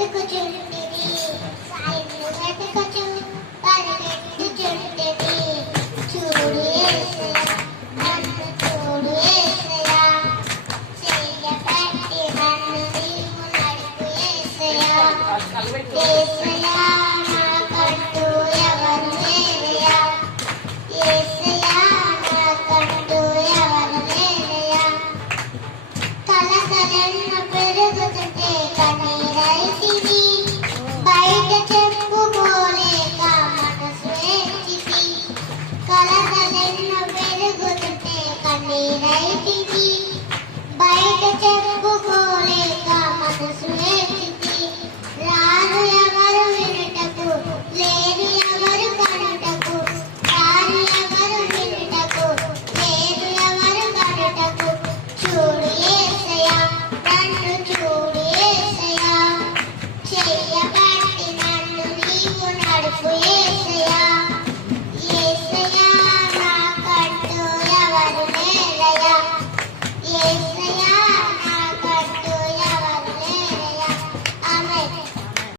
వెతుకుచుంటివి సాయిని వెతుకుచు పరిగెత్తుచుంటివి చూడు యేసయ్యా నన్ను చూడు యేసయ్యా చెయ్యబట్టి నన్ను నీవు నడుపు యేసయ్యా యేసయ్యా